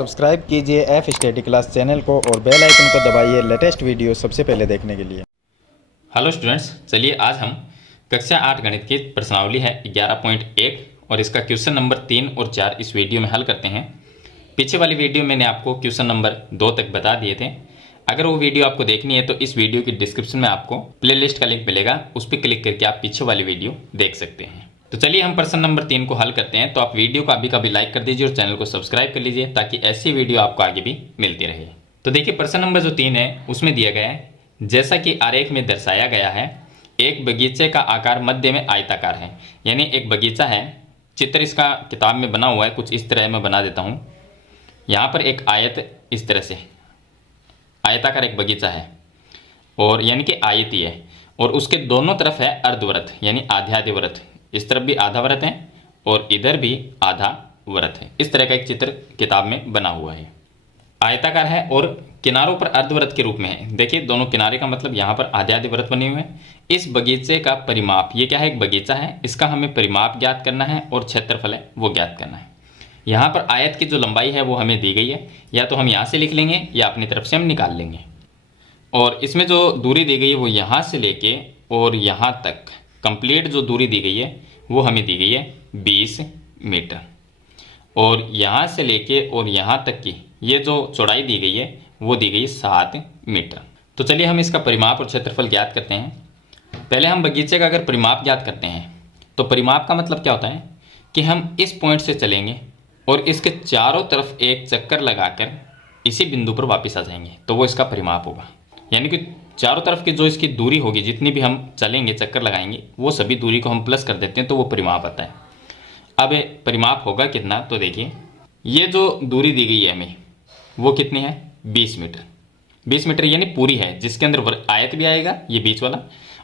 Subscribe कीजिए F study class channel को और बेल आइकन को दबाइए लेटेस्ट वीडियो सबसे पहले देखने के लिए। हेलो स्टूडेंट्स, चलिए आज हम कक्षा 8 गणित की प्रश्नावली है 11.1 और इसका क्वेश्चन नंबर 3 और 4 इस वीडियो में हल करते हैं। पीछे वाली वीडियो मैंने आपको क्वेश्चन नंबर 2 तक बता दिए थे। अगर वो वीडियो आपको देखनी है तो इस वीडियो की डिस्क्रिप्शन में आपको प्लेलिस्ट का लिंक मिलेगा, उस पर क्लिक करके आप पीछे वाली वीडियो देख सकते हैं। तो चलिए हम प्रश्न नंबर 3 को हल करते हैं। तो आप वीडियो को अभी लाइक कर दीजिए और चैनल को सब्सक्राइब कर लीजिए ताकि ऐसी वीडियो आपको आगे भी मिलती रहे। तो देखिए प्रश्न नंबर जो 3 है उसमें दिया गया है, जैसा कि आरेख में दर्शाया गया है, एक बगीचे का आकार मध्य में आयताकार है। यानी एक बगीचा है, चित्र इसका किताब में बना हुआ है, कुछ इस तरह मैं बना देता हूँ। यहाँ पर एक आयत, इस तरह से आयताकार एक बगीचा है और यानी कि आयतीय है, और उसके दोनों तरफ है अर्धवृत्त यानी आधे आधे वृत्त। इस तरफ भी आधा वृत्त है और इधर भी आधा वृत्त है। इस तरह का एक चित्र किताब में बना हुआ है, आयताकार है और किनारों पर अर्धवृत्त के रूप में है। देखिए दोनों किनारे का मतलब यहाँ पर आधे आधे वृत्त बने हुए हैं। इस बगीचे का परिमाप, ये क्या है, एक बगीचा है, इसका हमें परिमाप ज्ञात करना है और क्षेत्रफल है वो ज्ञात करना है। यहाँ पर आयत की जो लंबाई है वो हमें दी गई है, या तो हम यहाँ से लिख लेंगे या अपनी तरफ से हम निकाल लेंगे। और इसमें जो दूरी दी गई है वो यहाँ से लेके और यहाँ तक कंप्लीट जो दूरी दी गई है वो हमें दी गई है 20 मीटर, और यहाँ से लेके और यहाँ तक की ये जो चौड़ाई दी गई है वो दी गई 7 मीटर। तो चलिए हम इसका परिमाप और क्षेत्रफल ज्ञात करते हैं। पहले हम बगीचे का अगर परिमाप ज्ञात करते हैं तो परिमाप का मतलब क्या होता है कि हम इस पॉइंट से चलेंगे और इसके चारों तरफ एक चक्कर लगाकर इसी बिंदु पर वापस आ जाएंगे, तो वो इसका परिमाप होगा। यानी कि चारों तरफ की जो इसकी दूरी होगी, जितनी भी हम चलेंगे चक्कर लगाएंगे, वो सभी दूरी को हम प्लस कर देते हैं तो वो परिमाप आता है। अब परिमाप होगा कितना, तो देखिए ये जो दूरी दी गई है हमें वो कितनी है, 20 मीटर। 20 मीटर यानी पूरी है, जिसके अंदर आयत भी आएगा ये बीच वाला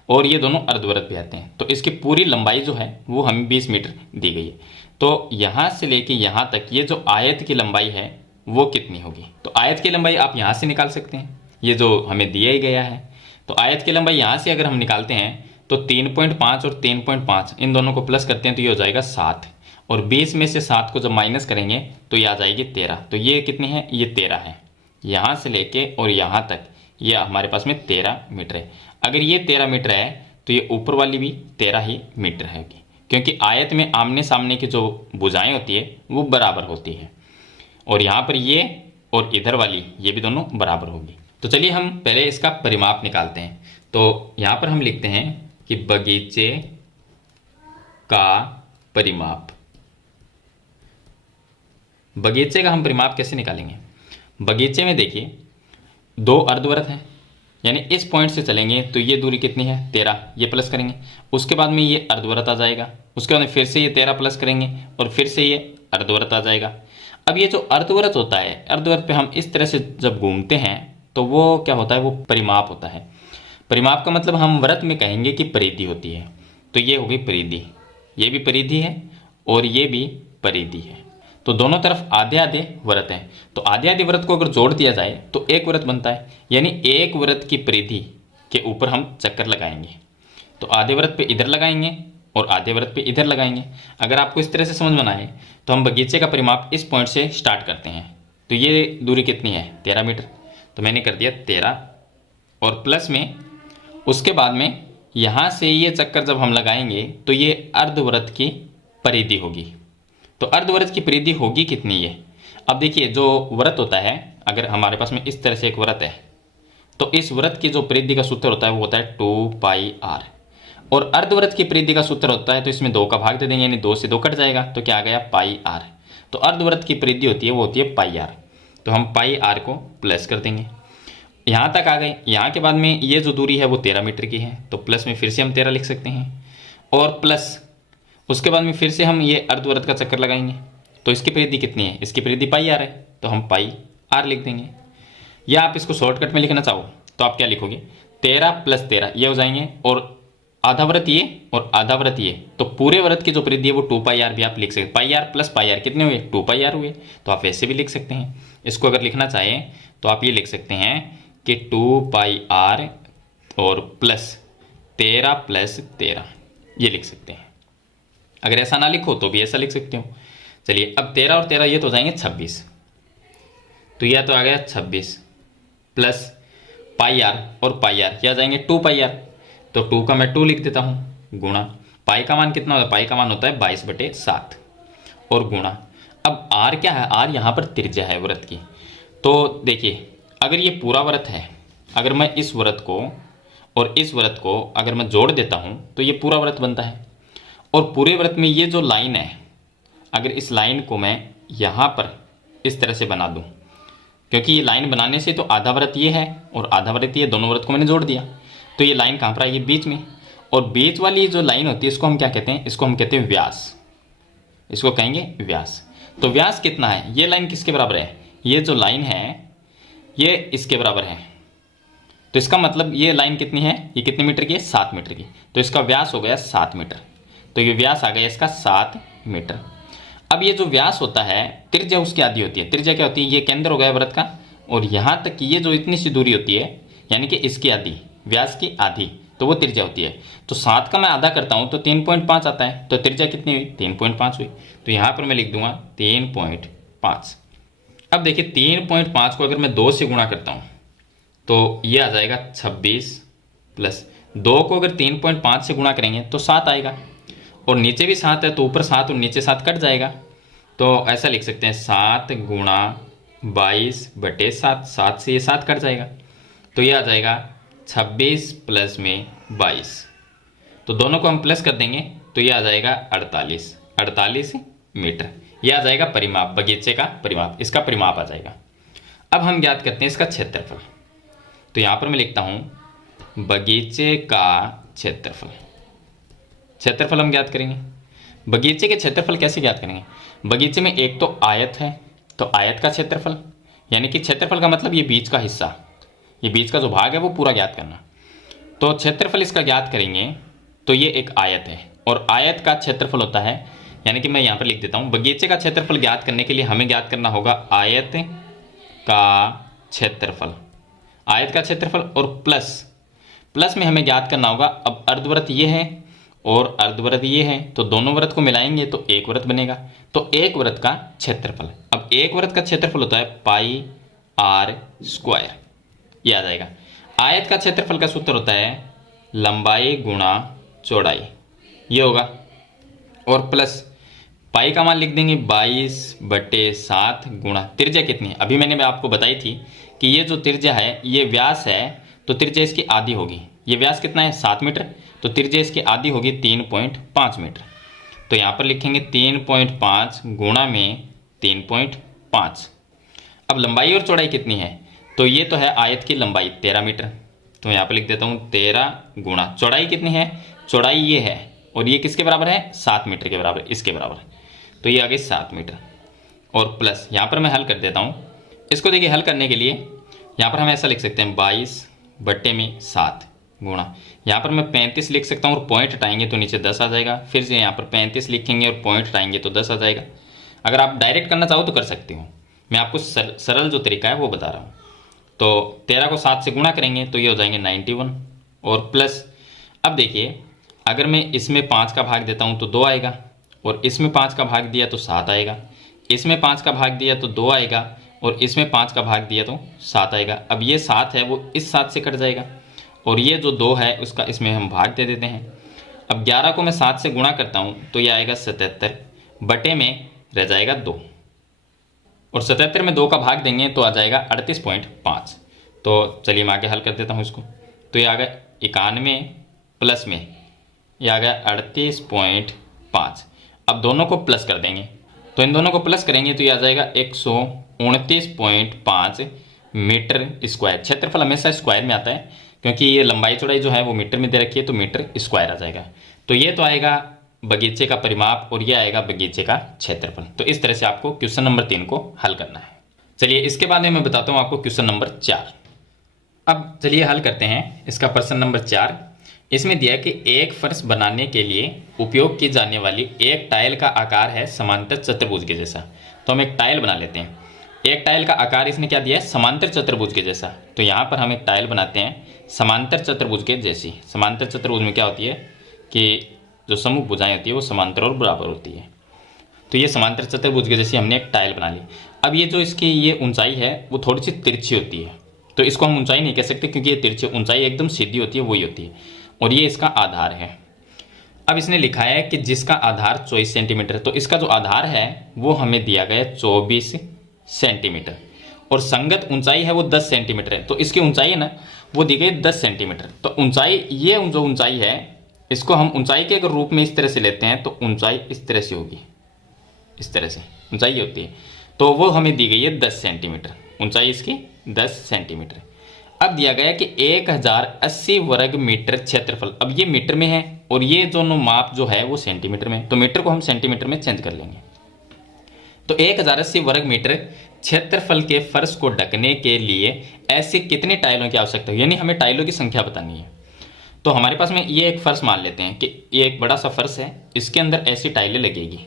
और ये दोनों अर्धवृत्त भी आते हैं, तो इसकी पूरी लंबाई जो है वो हमें 20 मीटर दी गई है। तो यहाँ से लेके यहाँ तक ये जो आयत की लंबाई है वो कितनी होगी, तो आयत की लंबाई आप यहाँ से निकाल सकते हैं, ये जो हमें दिया ही गया है। तो आयत की लंबाई यहाँ से अगर हम निकालते हैं तो 3.5 और 3.5 इन दोनों को प्लस करते हैं तो ये हो जाएगा 7, और 20 में से 7 को जब माइनस करेंगे तो ये आ जाएगी 13। तो ये कितनी है, ये 13 है। यहाँ से लेके और यहाँ तक ये हमारे पास में 13 मीटर है। अगर ये 13 मीटर है तो ये ऊपर वाली भी 13 ही मीटर है, क्योंकि आयत में आमने सामने की जो भुजाएं होती है वो बराबर होती है, और यहाँ पर ये और इधर वाली ये भी दोनों बराबर होगी। तो चलिए हम पहले इसका परिमाप निकालते हैं। तो यहाँ पर हम लिखते हैं कि बगीचे का परिमाप। बगीचे का हम परिमाप कैसे निकालेंगे, बगीचे में देखिए 2 अर्धवृत्त हैं, यानी इस पॉइंट से चलेंगे तो ये दूरी कितनी है 13, ये प्लस करेंगे, उसके बाद में ये अर्धवृत्त आ जाएगा, उसके बाद में फिर से ये 13 प्लस करेंगे और फिर से ये अर्धवृत्त आ जाएगा। अब ये जो अर्धवृत्त होता है, अर्धवृत्त पे हम इस तरह से जब घूमते हैं तो वो क्या होता है, वो परिमाप होता है। परिमाप का मतलब हम वृत्त में कहेंगे कि परिधि होती है, तो ये होगी परिधि, ये भी परिधि है और ये भी परिधि है। तो दोनों तरफ आधे आधे वृत्त हैं, तो आधे आधे वृत्त को अगर जोड़ दिया जाए तो एक वृत्त बनता है, यानी एक वृत्त की परिधि के ऊपर हम चक्कर लगाएंगे। तो आधे वृत्त पे इधर लगाएंगे और आधे वृत्त पे इधर लगाएंगे। अगर आपको इस तरह से समझ में आए तो हम बगीचे का परिमाप इस पॉइंट से स्टार्ट करते हैं। तो ये दूरी कितनी है 13 मीटर, तो मैंने कर दिया 13 और प्लस में उसके बाद में यहाँ से ये चक्कर जब हम लगाएंगे तो ये अर्धवृत्त की परिधि होगी। तो अर्धवृत्त की परिधि होगी कितनी है, अब देखिए जो वृत्त होता है, अगर हमारे पास में इस तरह से एक वृत्त है तो इस वृत्त की जो परिधि का सूत्र होता है वो होता है 2πr, और अर्धवृत्त की परिधि का सूत्र होता है तो इसमें 2 का भाग दे देंगे, यानी 2 से 2 कट जाएगा तो क्या आ गया πr। तो अर्धवृत्त की परिधि होती है वो होती है πr, तो हम πr को प्लस कर देंगे। यहाँ तक आ गए, यहाँ के बाद में ये जो दूरी है वो 13 मीटर की है, तो प्लस में फिर से हम 13 लिख सकते हैं, और प्लस उसके बाद में फिर से हम ये अर्धवृत्त का चक्कर लगाएंगे तो इसकी परिधि कितनी है, इसकी परिधि πr है, तो हम πr लिख देंगे। या आप इसको शॉर्टकट में लिखना चाहो तो आप क्या लिखोगे, 13 + 13 ये हो जाएंगे, और आधा वृत्त ये और आधा वृत्त ये, तो पूरे वृत्त की जो परिधि है वो 2πr भी आप लिख सकते हैं। πr + πr कितने हुए, 2πr हुए, तो आप वैसे भी लिख सकते हैं। इसको अगर लिखना चाहें तो आप ये लिख सकते हैं कि 2πr और प्लस 13 + 13 ये लिख सकते हैं। अगर ऐसा ना लिखो तो भी ऐसा लिख सकते हो। चलिए अब 13 और 13 ये तो हो जाएंगे 26, तो यह तो आ गया 26 प्लस पाई आर, और पाई आर क्या आ जाएंगे 2 पाई आर, तो 2 का मैं 2 लिख देता हूँ, गुणा पाई का मान कितना होता है, पाई का मान होता है 22/7 और गुणा। अब आर क्या है, आर यहाँ पर त्रिज्या है वृत्त की। तो देखिए अगर ये पूरा वृत्त है, अगर मैं इस वृत्त को और इस वृत्त को अगर मैं जोड़ देता हूँ तो ये पूरा वृत्त बनता है। और पूरे वृत्त में ये जो लाइन है, अगर इस लाइन को मैं यहाँ पर इस तरह से बना दूँ, क्योंकि ये लाइन बनाने से तो आधा वृत्त ये है और आधा वृत्त ये, दोनों वृत्त को मैंने जोड़ दिया, तो ये लाइन कहाँ पर आई, बीच में। और बीच वाली जो लाइन होती है इसको हम क्या कहते हैं, इसको हम कहते हैं व्यास, इसको कहेंगे व्यास। तो व्यास कितना है, ये लाइन किसके बराबर है, ये जो लाइन है ये इसके बराबर है। तो इसका मतलब ये लाइन कितनी है, ये कितने मीटर की है, 7 मीटर की। तो इसका व्यास हो गया 7 मीटर, तो ये व्यास आ गया इसका 7 मीटर। अब ये जो व्यास होता है, त्रिज्या उसकी आधी होती है। त्रिज्या क्या होती है, ये केंद्र हो गया वृत्त का और यहाँ तक की ये जो इतनी सी दूरी होती है, यानी कि इसकी आधी, व्यास की आधी, तो वो त्रिज्या होती है। तो 7 का मैं आधा करता हूँ तो 3.5 आता है, तो त्रिज्या कितनी हुई, 3.5 हुई। तो यहाँ पर मैं लिख दूंगा 3.5। अब देखिए 3.5 को अगर मैं 2 से गुणा करता हूँ तो ये आ जाएगा 26 प्लस 2 को अगर 3.5 से गुणा करेंगे तो 7 आएगा, और नीचे भी 7 है तो ऊपर 7 और नीचे 7 कट जाएगा। तो ऐसा लिख सकते हैं 7 गुणा 22/7, 7 से ये 7 कट जाएगा, तो ये आ जाएगा 26 प्लस में 22, तो दोनों को हम प्लस कर देंगे तो ये आ जाएगा 48 मीटर। ये आ जाएगा परिमाप, बगीचे का परिमाप, इसका परिमाप आ जाएगा। अब हम ज्ञात करते हैं इसका क्षेत्रफल। तो यहाँ पर मैं लिखता हूँ बगीचे का क्षेत्रफल। क्षेत्रफल हम ज्ञात करेंगे। बगीचे के क्षेत्रफल कैसे ज्ञात करेंगे, बगीचे में एक तो आयत है, तो आयत का क्षेत्रफल, यानी कि क्षेत्रफल का मतलब ये बीच का हिस्सा, ये बीच का जो भाग है वो पूरा ज्ञात करना। तो क्षेत्रफल इसका ज्ञात करेंगे तो ये एक आयत है और आयत का क्षेत्रफल होता है, यानी कि मैं यहाँ पर लिख देता हूँ बगीचे का क्षेत्रफल ज्ञात करने के लिए हमें ज्ञात करना होगा आयत का क्षेत्रफल, आयत का क्षेत्रफल, और प्लस में हमें ज्ञात करना होगा, अब अर्धवृत्त ये है और अर्धवृत्त ये है, तो दोनों वृत्त को मिलाएंगे तो एक वृत्त बनेगा, तो एक वृत्त का क्षेत्रफल। अब एक वृत्त का क्षेत्रफल होता है पाई आर स्क्वायर, ये आ जाएगा। आयत का क्षेत्रफल का सूत्र होता है लंबाई गुणा चौड़ाई, ये होगा, और प्लस पाई का मान लिख देंगे 22/7 गुणा त्रिज्या कितनी है, अभी मैंने आपको बताई थी कि ये जो त्रिज्या है ये व्यास है, तो त्रिज्या इसकी आधी होगी। ये व्यास कितना है 7 मीटर, तो त्रिज्या इसकी आधी होगी 3.5 मीटर। तो यहाँ पर लिखेंगे 3.5 गुणा में 3.5। अब लंबाई और चौड़ाई कितनी है, तो ये तो है आयत की लंबाई 13 मीटर, तो यहाँ पर लिख देता हूँ 13 गुणा चौड़ाई कितनी है, चौड़ाई ये है और ये किसके बराबर है 7 मीटर के बराबर, इसके बराबर, तो ये आ गई 7 मीटर। और प्लस यहाँ पर मैं हल कर देता हूँ इसको। देखिए हल करने के लिए यहाँ पर हम ऐसा लिख सकते हैं 22/7 गुणा, यहाँ पर मैं 35 लिख सकता हूँ और पॉइंट हटाएंगे तो नीचे 10 आ जाएगा, फिर से यहाँ पर 35 लिखेंगे और पॉइंट हटाएंगे तो 10 आ जाएगा। अगर आप डायरेक्ट करना चाहो तो कर सकते हो, मैं आपको सरल जो तरीका है वो बता रहा हूँ। तो 13 को 7 से गुणा करेंगे तो ये हो जाएंगे 91, और प्लस अब देखिए अगर मैं इसमें 5 का भाग देता हूँ तो 2 आएगा, और इसमें 5 का भाग दिया तो 7 आएगा, इसमें 5 का भाग दिया तो 2 आएगा, और इसमें 5 का भाग दिया तो 7 आएगा। अब ये 7 है वो इस 7 से कट जाएगा, और ये जो 2 है उसका इसमें हम भाग दे देते हैं। अब 11 को मैं 7 से गुणा करता हूँ तो ये आएगा 77, बटे में रह जाएगा 2, और 77 में 2 का भाग देंगे तो आ जाएगा 38.5। तो चलिए मैं आगे हल कर देता हूँ इसको। तो ये आ गया 91 प्लस में ये आ गया 38.5। अब दोनों को प्लस कर देंगे, तो इन दोनों को प्लस करेंगे तो ये आ जाएगा 129.5 मीटर स्क्वायर। क्षेत्रफल हमेशा स्क्वायर में आता है क्योंकि ये लंबाई चौड़ाई जो है वो मीटर में दे रखी है, तो मीटर स्क्वायर आ जाएगा। तो ये तो आएगा बगीचे का परिमाप और ये आएगा बगीचे का क्षेत्रफल। तो इस तरह से आपको क्वेश्चन नंबर 3 को हल करना है। चलिए इसके बाद में मैं बताता हूँ आपको क्वेश्चन नंबर 4। अब चलिए हल करते हैं इसका प्रश्न नंबर 4। इसमें दिया कि एक फर्श बनाने के लिए उपयोग की जाने वाली एक टाइल का आकार है समांतर चतुर्भुज के जैसा। तो हम एक टाइल बना लेते हैं। एक टाइल का आकार इसने क्या दिया है, समांतर चतुर्भुज के जैसा। तो यहाँ पर हम एक टाइल बनाते हैं समांतर चतुर्भुज के जैसी। समांतर चतुर्भुज में क्या होती है कि जो सम्मुख भुजाएं होती है वो समांतर और बराबर होती है। तो तो ये समांतर चतुर्भुज के जैसे हमने एक टाइल बना ली। अब ये जो इसकी ये ऊंचाई है वो थोड़ी सी तिरछी होती है, तो इसको हम ऊंचाई नहीं कह सकते क्योंकि ये तिरछी, ऊंचाई एकदम सीधी होती है, वही होती है। और ये इसका आधार है। अब इसने लिखा है कि जिसका आधार 24 सेंटीमीटर है, तो इसका जो आधार है वो हमें दिया गया 24 सेंटीमीटर और संगत ऊंचाई है वो 10 सेंटीमीटर है। तो इसकी ऊंचाई है ना वो दी गई 10 सेंटीमीटर। तो ऊंचाई, ये जो ऊंचाई है इसको हम ऊंचाई के अगर रूप में इस तरह से लेते हैं तो ऊंचाई इस तरह से होगी, इस तरह से ऊंचाई होती है। तो वो हमें दी गई है 10 सेंटीमीटर, ऊंचाई इसकी 10 सेंटीमीटर। अब दिया गया कि 1080 वर्ग मीटर क्षेत्रफल। अब ये मीटर में है और ये दोनों माप जो है वो सेंटीमीटर में, तो मीटर को हम सेंटीमीटर में चेंज कर लेंगे। तो 1080 वर्ग मीटर क्षेत्रफल के फर्श को ढकने के लिए ऐसे कितने टाइलों की आवश्यकता है, यानी हमें टाइलों की संख्या बतानी है। तो हमारे पास में ये एक फर्श मान लेते हैं कि ये एक बड़ा सा फर्श है, इसके अंदर ऐसी टाइलें लगेगी।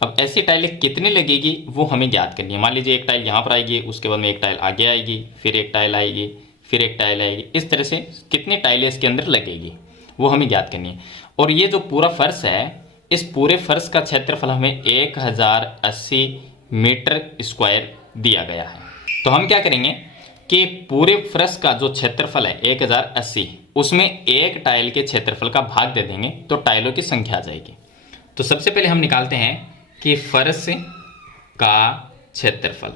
अब ऐसी टाइलें कितनी लगेगी वो हमें ज्ञात करनी है। मान लीजिए एक टाइल यहाँ पर आएगी, उसके बाद में एक टाइल आगे आएगी, फिर एक टाइल आएगी, फिर एक टाइल आएगी, इस तरह से कितनी टाइलें इसके अंदर लगेगी वो हमें ज्ञात करनी है। और ये जो पूरा फर्श है, इस पूरे फर्श का क्षेत्रफल हमें 1080 मीटर स्क्वायर दिया गया है। तो हम क्या करेंगे कि पूरे फर्श का जो क्षेत्रफल है 1080, उसमें एक टाइल के क्षेत्रफल का भाग दे देंगे तो टाइलों की संख्या आ जाएगी। तो सबसे पहले हम निकालते हैं कि फर्श का क्षेत्रफल,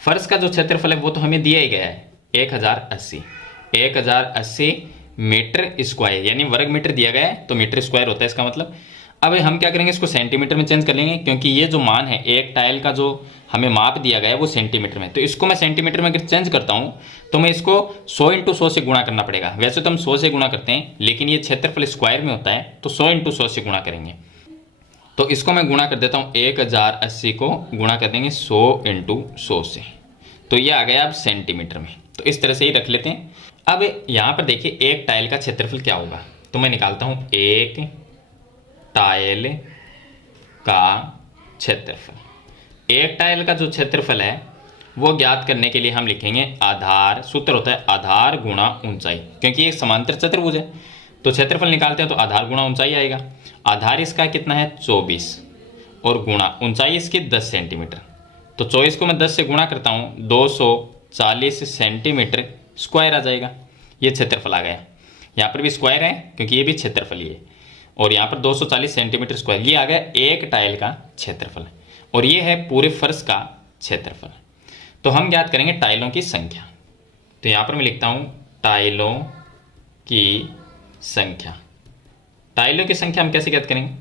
फर्श का जो क्षेत्रफल है वो तो हमें दिया ही गया है 1080 मीटर स्क्वायर, यानी वर्ग मीटर दिया गया है तो मीटर स्क्वायर होता है इसका मतलब। अब हम क्या करेंगे, इसको सेंटीमीटर में चेंज कर लेंगे क्योंकि ये जो मान है एक टाइल का जो हमें माप दिया गया है वो सेंटीमीटर में, तो इसको मैं सेंटीमीटर में अगर चेंज करता हूँ तो मैं इसको 100 × 100 से गुणा करना पड़ेगा। वैसे तो हम 100 से गुणा करते हैं लेकिन ये क्षेत्रफल स्क्वायर में होता है तो 100 × 100 से गुणा करेंगे। तो इसको मैं गुणा कर देता हूँ, 1080 को गुणा कर देंगे 100 × 100 से, तो ये आ गया अब सेंटीमीटर में। तो इस तरह से ही रख लेते हैं। अब यहाँ पर देखिए एक टाइल का क्षेत्रफल क्या होगा, तो मैं निकालता हूँ एक टाइल का क्षेत्रफल। एक टाइल का जो क्षेत्रफल है वो ज्ञात करने के लिए हम लिखेंगे आधार, सूत्र होता है आधार गुणा ऊंचाई, क्योंकि ये समांतर चतुर्भुज है तो क्षेत्रफल निकालते हैं तो आधार गुणा ऊंचाई आएगा। आधार इसका कितना है 24 और गुणा ऊंचाई इसकी 10 सेंटीमीटर। तो 24 को मैं 10 से गुणा करता हूँ 240 सेंटीमीटर स्क्वायर आ जाएगा। ये क्षेत्रफल आ गया, यहाँ पर भी स्क्वायर है क्योंकि ये भी क्षेत्रफल ही है, और यहाँ पर 240 सेंटीमीटर स्क्वायर, ये आ गया एक टाइल का क्षेत्रफल और ये है पूरे फर्श का क्षेत्रफल। तो हम ज्ञात करेंगे टाइलों की संख्या। तो यहाँ पर मैं लिखता हूँ टाइलों की संख्या। टाइलों की संख्या हम कैसे ज्ञात करेंगे,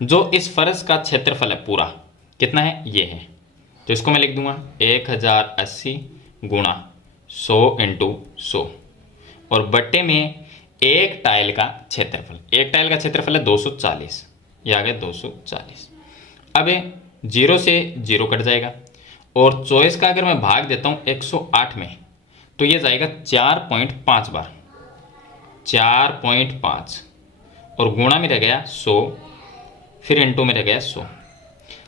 जो इस फर्श का क्षेत्रफल है पूरा कितना है ये है, तो इसको मैं लिख दूंगा 1080 गुणा 100 × 100 और बट्टे में एक टाइल का क्षेत्रफल। एक टाइल का क्षेत्रफल है 240, ये आ गया 240। अब 0 से 0 कट जाएगा और 24 का अगर मैं भाग देता हूँ 108 में तो ये जाएगा 4.5 बार, 4.5 और गुणा में रह गया 100, फिर इंटू में रह गया 100।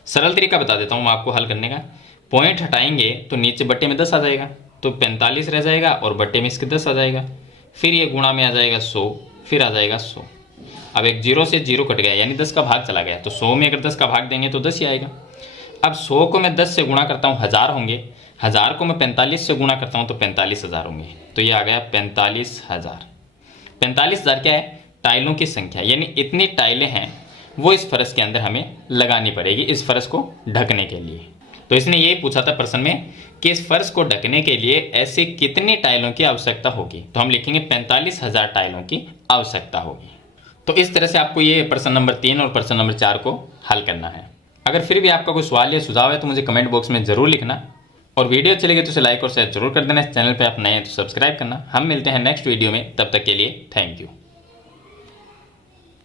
सरल तरीका बता देता हूँ मैं आपको हल करने का। पॉइंट हटाएंगे तो नीचे बट्टे में 10 आ जाएगा, तो 45 रह जाएगा और बट्टे में इसके 10 आ जाएगा, फिर ये गुणा में आ जाएगा 100, फिर आ जाएगा 100। अब एक 0 से 0 कट गया यानी 10 का भाग चला गया, तो 100 में अगर 10 का भाग देंगे तो 10 ही आएगा। अब 100 को मैं 10 से गुणा करता हूँ 1000 होंगे, 1000 को मैं 45 से गुणा करता हूँ तो 45,000 होंगे, तो ये आ गया 45,000। 45,000 क्या है, टाइलों की संख्या, यानी इतनी टाइलें हैं वो इस फर्श के अंदर हमें लगानी पड़ेगी इस फर्श को ढकने के लिए। तो इसने यही पूछा था प्रश्न में कि इस फर्श को ढकने के लिए ऐसे कितनी टाइलों की आवश्यकता होगी, तो हम लिखेंगे 45,000 टाइलों की आवश्यकता होगी। तो इस तरह से आपको ये प्रश्न नंबर 3 और प्रश्न नंबर 4 को हल करना है। अगर फिर भी आपका कोई सवाल या सुझाव है तो मुझे कमेंट बॉक्स में जरूर लिखना, और वीडियो अच्छी लगे तो उसे लाइक और शेयर जरूर कर देना। चैनल पर आप नए हैं तो सब्सक्राइब करना। हम मिलते हैं नेक्स्ट वीडियो में, तब तक के लिए थैंक यू।